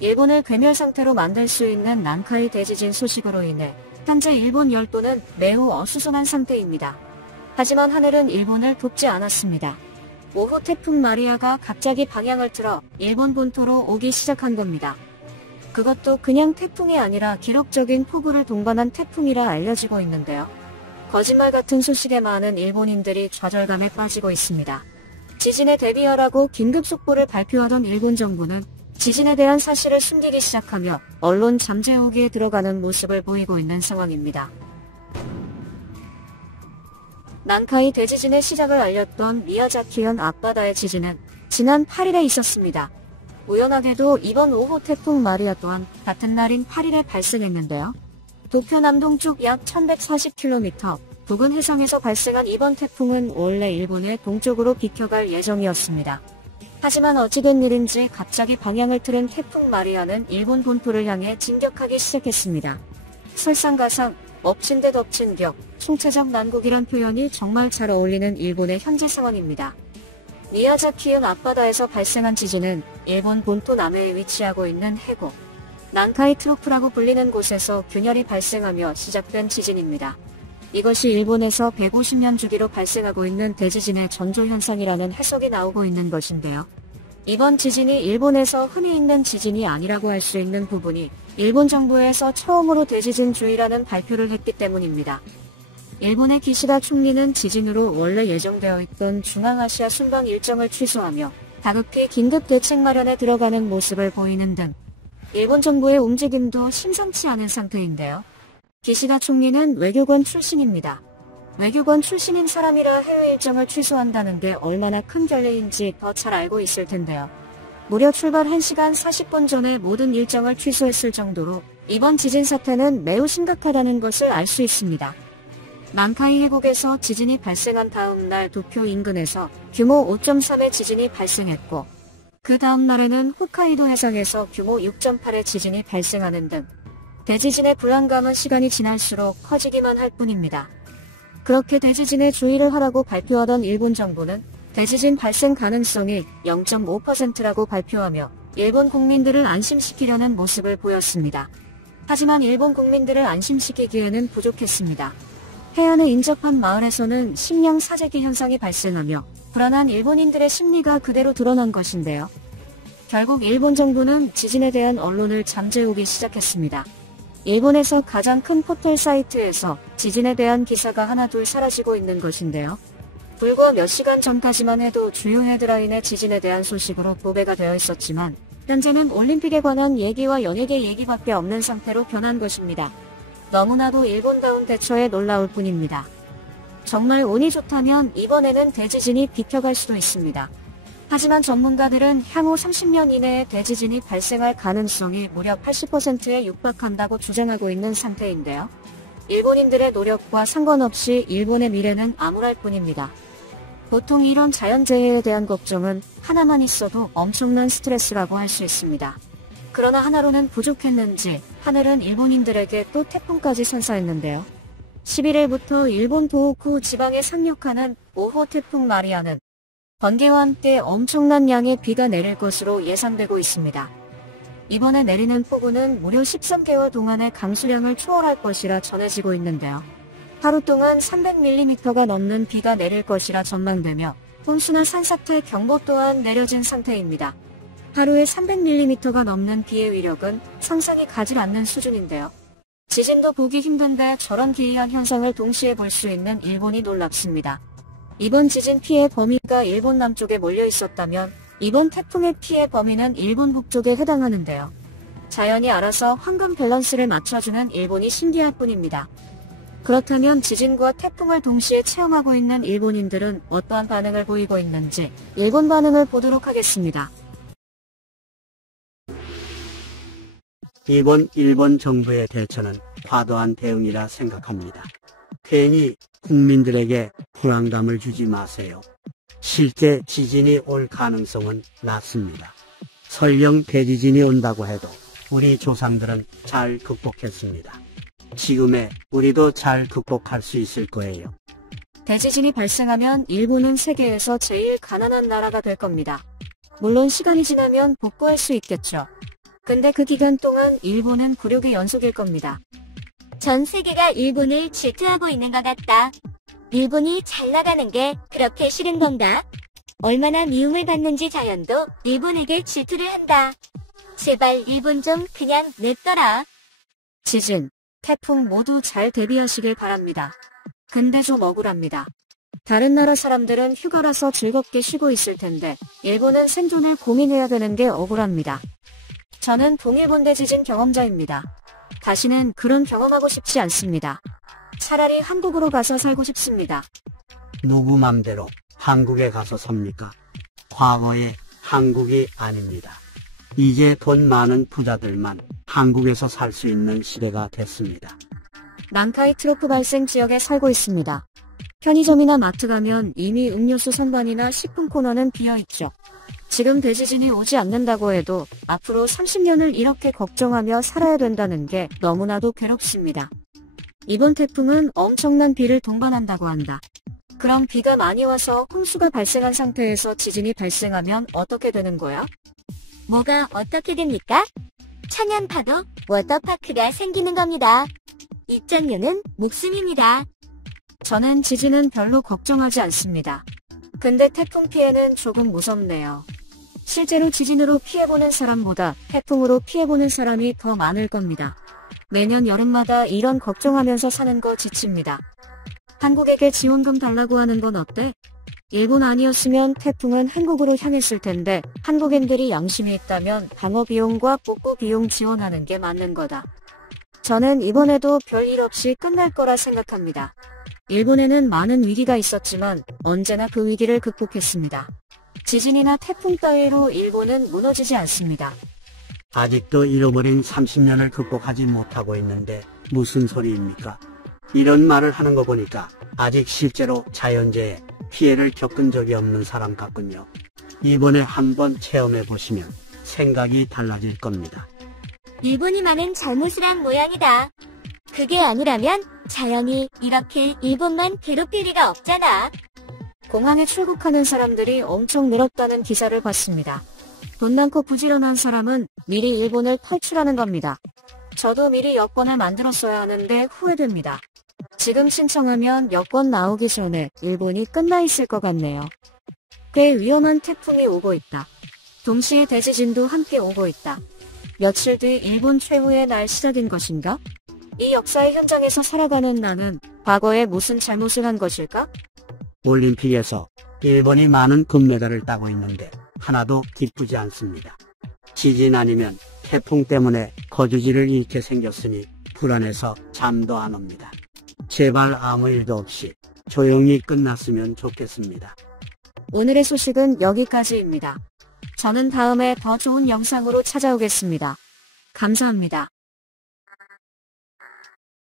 일본을 괴멸 상태로 만들 수 있는 난카이 대지진 소식으로 인해 현재 일본 열도는 매우 어수선한 상태입니다. 하지만 하늘은 일본을 돕지 않았습니다. 5호 태풍 마리아가 갑자기 방향을 틀어 일본 본토로 오기 시작한 겁니다. 그것도 그냥 태풍이 아니라 기록적인 폭우를 동반한 태풍이라 알려지고 있는데요. 거짓말 같은 소식에 많은 일본인들이 좌절감에 빠지고 있습니다. 지진에 대비하라고 긴급 속보를 발표하던 일본 정부는 지진에 대한 사실을 숨기기 시작하며 언론 잠재우기에 들어가는 모습을 보이고 있는 상황입니다. 난카이 대지진의 시작을 알렸던 미야자키현 앞바다의 지진은 지난 8일에 있었습니다. 우연하게도 이번 5호 태풍 마리아 또한 같은 날인 8일에 발생했는데요. 도쿄 남동쪽 약 1140km 부근 해상에서 발생한 이번 태풍은 원래 일본의 동쪽으로 비켜갈 예정이었습니다. 하지만 어찌된 일인지 갑자기 방향을 틀은 태풍 마리아는 일본 본토를 향해 진격하기 시작했습니다. 설상가상, 엎친 데 덮친 격, 총체적 난국이란 표현이 정말 잘 어울리는 일본의 현재 상황입니다. 미야자키현 앞바다에서 발생한 지진은 일본 본토 남해에 위치하고 있는 해구, 난카이 트로프라고 불리는 곳에서 균열이 발생하며 시작된 지진입니다. 이것이 일본에서 150년 주기로 발생하고 있는 대지진의 전조현상이라는 해석이 나오고 있는 것인데요. 이번 지진이 일본에서 흔히 있는 지진이 아니라고 할 수 있는 부분이 일본 정부에서 처음으로 대지진 주의라는 발표를 했기 때문입니다. 일본의 기시다 총리는 지진으로 원래 예정되어 있던 중앙아시아 순방 일정을 취소하며 다급히 긴급 대책 마련에 들어가는 모습을 보이는 등 일본 정부의 움직임도 심상치 않은 상태인데요. 기시다 총리는 외교관 출신입니다. 외교관 출신인 사람이라 해외 일정을 취소한다는 게 얼마나 큰 결례인지 더 잘 알고 있을 텐데요. 무려 출발 1시간 40분 전에 모든 일정을 취소했을 정도로 이번 지진 사태는 매우 심각하다는 것을 알 수 있습니다. 난카이 해곡에서 지진이 발생한 다음 날 도쿄 인근에서 규모 5.3의 지진이 발생했고 그 다음 날에는 홋카이도 해상에서 규모 6.8의 지진이 발생하는 등 대지진의 불안감은 시간이 지날수록 커지기만 할 뿐입니다. 그렇게 대지진에 주의를 하라고 발표하던 일본 정부는 대지진 발생 가능성이 0.5%라고 발표하며 일본 국민들을 안심시키려는 모습을 보였습니다. 하지만 일본 국민들을 안심시키기에는 부족했습니다. 해안에 인접한 마을에서는 식량 사재기 현상이 발생하며 불안한 일본인들의 심리가 그대로 드러난 것인데요. 결국 일본 정부는 지진에 대한 언론을 잠재우기 시작했습니다. 일본에서 가장 큰 포털 사이트에서 지진에 대한 기사가 하나둘 사라지고 있는 것인데요. 불과 몇 시간 전까지만 해도 주요 헤드라인의 지진에 대한 소식으로 도배가 되어 있었지만 현재는 올림픽에 관한 얘기와 연예계 얘기밖에 없는 상태로 변한 것입니다. 너무나도 일본다운 대처에 놀라울 뿐입니다. 정말 운이 좋다면 이번에는 대지진이 비켜갈 수도 있습니다. 하지만 전문가들은 향후 30년 이내에 대지진이 발생할 가능성이 무려 80%에 육박한다고 주장하고 있는 상태인데요. 일본인들의 노력과 상관없이 일본의 미래는 암울할 뿐입니다. 보통 이런 자연재해에 대한 걱정은 하나만 있어도 엄청난 스트레스라고 할 수 있습니다. 그러나 하나로는 부족했는지 하늘은 일본인들에게 또 태풍까지 선사했는데요. 11일부터 일본 도호쿠 지방에 상륙하는 5호 태풍 마리아는 번개와 함께 엄청난 양의 비가 내릴 것으로 예상되고 있습니다. 이번에 내리는 폭우는 무려 13개월 동안의 강수량을 초월할 것이라 전해지고 있는데요. 하루 동안 300mm가 넘는 비가 내릴 것이라 전망되며 혼수나 산사태 경보 또한 내려진 상태입니다. 하루에 300mm가 넘는 비의 위력은 상상이 가질 않는 수준인데요. 지진도 보기 힘든데 저런 기이한 현상을 동시에 볼 수 있는 일본이 놀랍습니다. 이번 지진 피해 범위가 일본 남쪽에 몰려 있었다면 이번 태풍의 피해 범위는 일본 북쪽에 해당하는데요. 자연이 알아서 황금 밸런스를 맞춰주는 일본이 신기할 뿐입니다. 그렇다면 지진과 태풍을 동시에 체험하고 있는 일본인들은 어떠한 반응을 보이고 있는지 일본 반응을 보도록 하겠습니다. 이번 일본 정부의 대처는 과도한 대응이라 생각합니다. 괜히 국민들에게 불안감을 주지 마세요. 실제 지진이 올 가능성은 낮습니다. 설령 대지진이 온다고 해도 우리 조상들은 잘 극복했습니다. 지금의 우리도 잘 극복할 수 있을 거예요. 대지진이 발생하면 일본은 세계에서 제일 가난한 나라가 될 겁니다. 물론 시간이 지나면 복구할 수 있겠죠. 근데 그 기간 동안 일본은 굴욕의 연속일 겁니다. 전 세계가 일본을 질투하고 있는 것 같다. 일본이 잘 나가는 게 그렇게 싫은 건가? 얼마나 미움을 받는지 자연도 일본에게 질투를 한다. 제발 일본 좀 그냥 냅둬라. 지진, 태풍 모두 잘 대비하시길 바랍니다. 근데 좀 억울합니다. 다른 나라 사람들은 휴가라서 즐겁게 쉬고 있을 텐데 일본은 생존을 고민해야 되는 게 억울합니다. 저는 동일본 대지진 경험자입니다. 다시는 그런 경험하고 싶지 않습니다. 차라리 한국으로 가서 살고 싶습니다. 누구 맘대로 한국에 가서 삽니까? 과거의 한국이 아닙니다. 이제 돈 많은 부자들만 한국에서 살 수 있는 시대가 됐습니다. 난카이 트로프 발생 지역에 살고 있습니다. 편의점이나 마트 가면 이미 음료수 선반이나 식품 코너는 비어있죠. 지금 대지진이 오지 않는다고 해도 앞으로 30년을 이렇게 걱정하며 살아야 된다는 게 너무나도 괴롭습니다. 이번 태풍은 엄청난 비를 동반한다고 한다. 그럼 비가 많이 와서 홍수가 발생한 상태에서 지진이 발생하면 어떻게 되는 거야? 뭐가 어떻게 됩니까? 천연파도 워터파크가 생기는 겁니다. 입장료는 목숨입니다. 저는 지진은 별로 걱정하지 않습니다. 근데 태풍 피해는 조금 무섭네요. 실제로 지진으로 피해보는 사람보다 태풍으로 피해보는 사람이 더 많을 겁니다. 매년 여름마다 이런 걱정하면서 사는 거 지칩니다. 한국에게 지원금 달라고 하는 건 어때? 일본 아니었으면 태풍은 한국으로 향했을 텐데 한국인들이 양심이 있다면 방어비용과 복구비용 지원하는 게 맞는 거다. 저는 이번에도 별일 없이 끝날 거라 생각합니다. 일본에는 많은 위기가 있었지만 언제나 그 위기를 극복했습니다. 지진이나 태풍 따위로 일본은 무너지지 않습니다. 아직도 잃어버린 30년을 극복하지 못하고 있는데 무슨 소리입니까? 이런 말을 하는 거 보니까 아직 실제로 자연재해 피해를 겪은 적이 없는 사람 같군요. 이번에 한번 체험해 보시면 생각이 달라질 겁니다. 일본이 많은 잘못을 한 모양이다. 그게 아니라면 자연이 이렇게 일본만 괴롭힐 리가 없잖아. 공항에 출국하는 사람들이 엄청 늘었다는 기사를 봤습니다. 돈 많고 부지런한 사람은 미리 일본을 탈출하는 겁니다. 저도 미리 여권을 만들었어야 하는데 후회됩니다. 지금 신청하면 여권 나오기 전에 일본이 끝나 있을 것 같네요. 꽤 위험한 태풍이 오고 있다. 동시에 대지진도 함께 오고 있다. 며칠 뒤 일본 최후의 날 시작인 것인가? 이 역사의 현장에서 살아가는 나는 과거에 무슨 잘못을 한 것일까? 올림픽에서 일본이 많은 금메달을 따고 있는데 하나도 기쁘지 않습니다. 지진 아니면 태풍 때문에 거주지를 잃게 생겼으니 불안해서 잠도 안 옵니다. 제발 아무 일도 없이 조용히 끝났으면 좋겠습니다. 오늘의 소식은 여기까지입니다. 저는 다음에 더 좋은 영상으로 찾아오겠습니다. 감사합니다.